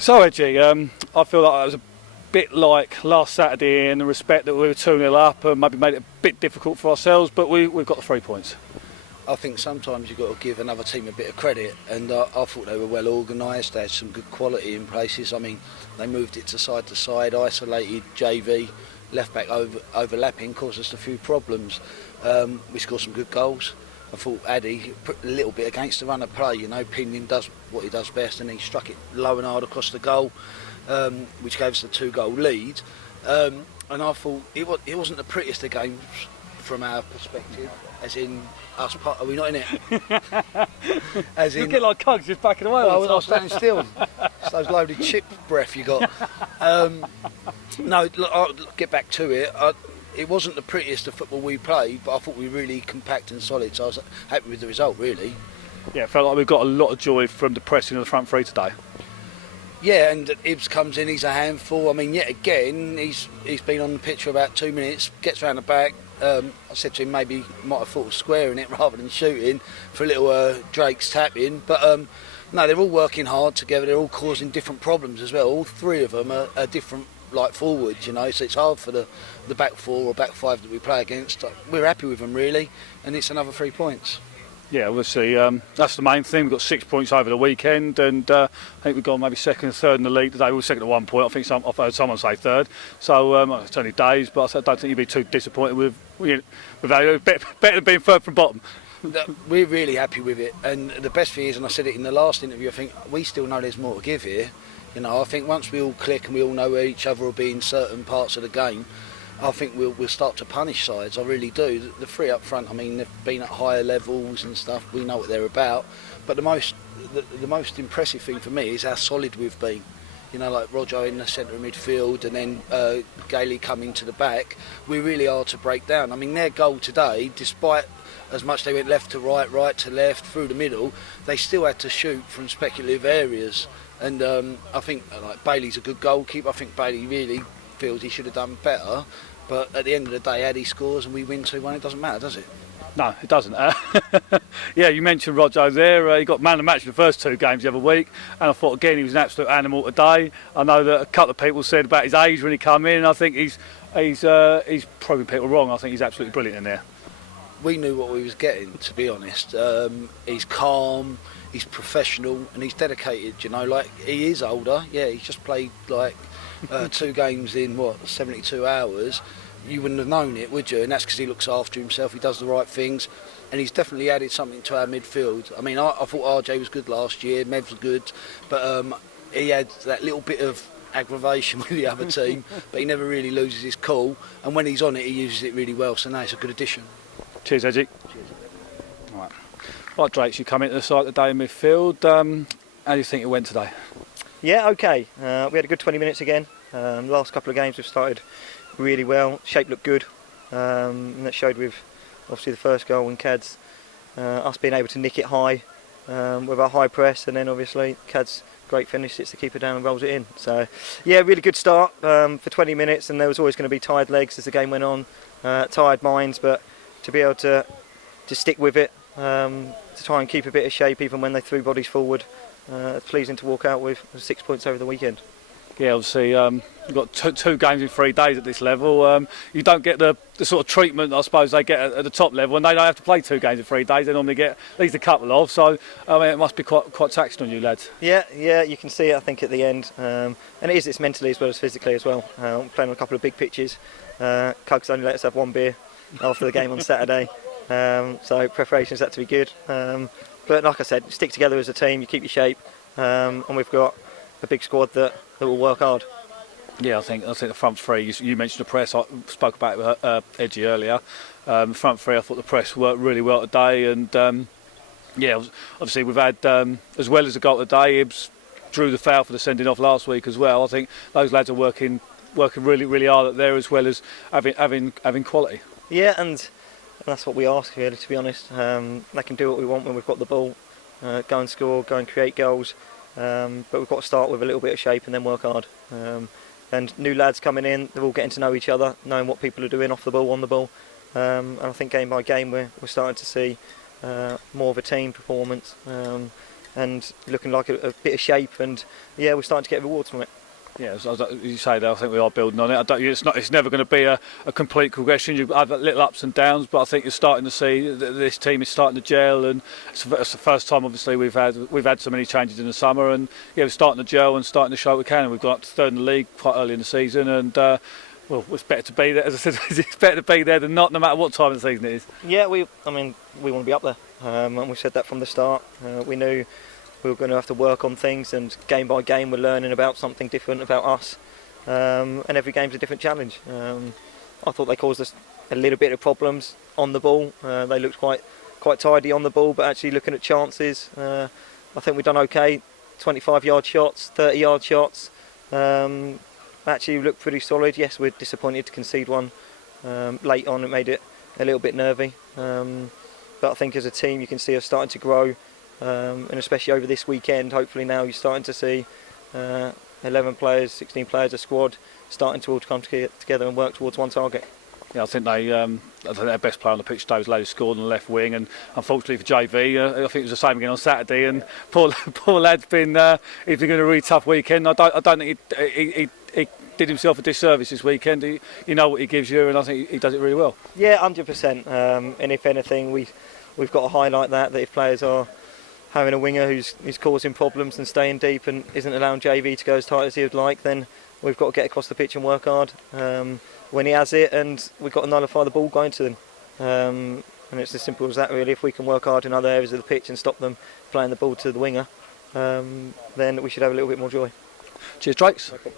So Edgy, I feel like it was a bit like last Saturday in the respect that we were 2-0 up and maybe made it a bit difficult for ourselves, but we've got the 3 points. I think sometimes you've got to give another team a bit of credit, and I thought they were well organised. They had some good quality in places. I mean, they moved it to side, isolated JV, left back overlapping, caused us a few problems. We scored some good goals. I thought Addy put a little bit against the run of play. You know, Pinion does what he does best, and he struck it low and hard across the goal, which gave us the 2-goal lead. And I thought it wasn't the prettiest of games from our perspective, as in us. Are we not in it? As in, you get like Cugs just backing away. I was standing still. It's those loaded chip breath you got. No, look, I'll get back to it. It wasn't the prettiest of football we played, but I thought we were really compact and solid, so I was happy with the result, really. Yeah, it felt like we've got a lot of joy from the pressing of the front three today. Yeah, and Ibs comes in, he's a handful. I mean, yet again, he's been on the pitch for about 2 minutes, gets round the back. I said to him maybe he might have thought of squaring it rather than shooting for a little Drake's tap in. But no, they're all working hard together, they're all causing different problems as well. All 3 of them are different, like, forwards, you know, so it's hard for the back 4 or back 5 that we play against. We're happy with them, really, and it's another 3 points. Yeah, obviously that's the main thing. We've got 6 points over the weekend, and I think we've gone maybe second and third in the league today. We were second at 1 point. I think I've heard someone say third. So it's only days, but I don't think you'd be too disappointed with that. Better than being third from bottom. We're really happy with it, and the best thing is, and I said it in the last interview, I think we still know there's more to give here. You know, I think once we all click and we all know where each other will be in certain parts of the game, I think we'll start to punish sides. I really do. The 3 up front, I mean, they've been at higher levels and stuff. We know what they're about. But the most impressive thing for me is how solid we've been. You know, like Roger in the centre of midfield, and then Gailey coming to the back. We really are to break down. I mean, their goal today, despite as much they went left to right, right to left, through the middle, they still had to shoot from speculative areas. And I think like Bailey's a good goalkeeper. I think Bailey really feels he should have done better. But at the end of the day, Addy scores and we win 2-1. It doesn't matter, does it? No, it doesn't. Yeah, you mentioned Roger there. He got man of the match in the first 2 games the other week, and I thought again he was an absolute animal today. I know that a couple of people said about his age when he came in. I think he's proving people wrong. I think he's absolutely brilliant in there. We knew what we was getting, to be honest. He's calm, he's professional, and he's dedicated. You know, like, he is older. Yeah, he's just played like 2 games in 72 hours. You wouldn't have known it, would you? And that's because he looks after himself, he does the right things, and he's definitely added something to our midfield. I mean, I thought RJ was good last year, Mev was good, but he had that little bit of aggravation with the other team, but he never really loses his cool, and when he's on it, he uses it really well, so now it's a good addition. Cheers, Edgy. Cheers. Right, Drake, you come into the side today in midfield. How do you think it went today? Yeah, okay. We had a good 20 minutes again. The last couple of games we've started really well. Shape looked good, and that showed with obviously the first goal and Cad's us being able to nick it high with our high press, and then obviously Cad's great finish, sits the keeper down and rolls it in. So yeah, really good start for 20 minutes, and there was always going to be tired legs as the game went on, tired minds, but to be able to stick with it, to try and keep a bit of shape even when they threw bodies forward, it's pleasing to walk out with 6 points over the weekend. Yeah, obviously you've got 2 games in 3 days at this level. You don't get the sort of treatment I suppose they get at the top level, and they don't have to play 2 games in 3 days. They normally get at least a couple of. So I mean, it must be quite taxing on you lads. Yeah, you can see it, I think, at the end, and it's mentally as well as physically as well. Playing on a couple of big pitches. Cugs only let us have 1 beer after the game on Saturday, so preparations had to be good. But like I said, stick together as a team, you keep your shape, and we've got a big squad that will work hard. Yeah, I think the front 3. You mentioned the press. I spoke about it with Edgy earlier. Front 3, I thought the press worked really well today, and yeah, obviously we've had as well as the goal today. Ibs drew the foul for the sending off last week as well. I think those lads are working really, really hard there, as well as having quality. Yeah, and that's what we ask, really, to be honest. They can do what we want when we've got the ball, go and score, go and create goals. But we've got to start with a little bit of shape and then work hard. And new lads coming in, they're all getting to know each other, knowing what people are doing off the ball, on the ball. And I think game by game we're starting to see more of a team performance, and looking like a bit of shape, and yeah, we're starting to get rewards from it. Yeah, as you say there, I think we are building on it. It's never going to be a complete progression. You have little ups and downs, but I think you're starting to see that this team is starting to gel, and it's the first time, obviously, we've had so many changes in the summer, and yeah, we're starting to gel and starting to show what we can. And we've got up to third in the league quite early in the season, and well, it's better to be there. As I said, it's better to be there than not, no matter what time of the season it is. Yeah, we want to be up there, and we said that from the start. We knew we were going to have to work on things, and game by game we're learning about something different about us, and every game's a different challenge. I thought they caused us a little bit of problems on the ball. They looked quite tidy on the ball, but actually looking at chances, I think we've done okay. 25-yard shots, 30-yard shots. Actually looked pretty solid. Yes, we're disappointed to concede one late on. It made it a little bit nervy, but I think as a team you can see us starting to grow, and especially over this weekend, hopefully now you're starting to see 11 players, 16 players, a squad starting to all come together and work towards one target. Yeah, I think their best player on the pitch today was Lady scored on the left wing, and unfortunately for JV, I think it was the same again on Saturday. And poor lad's been he's been going a really tough weekend. I don't think he did himself a disservice this weekend. You know what he gives you, and I think he does it really well. Yeah, 100%. And if anything, we've got to highlight that if players are having a winger who's causing problems and staying deep and isn't allowing JV to go as tight as he would like, then we've got to get across the pitch and work hard when he has it, and we've got to nullify the ball going to them. And it's as simple as that, really. If we can work hard in other areas of the pitch and stop them playing the ball to the winger, then we should have a little bit more joy. Cheers, Drakes. Okay.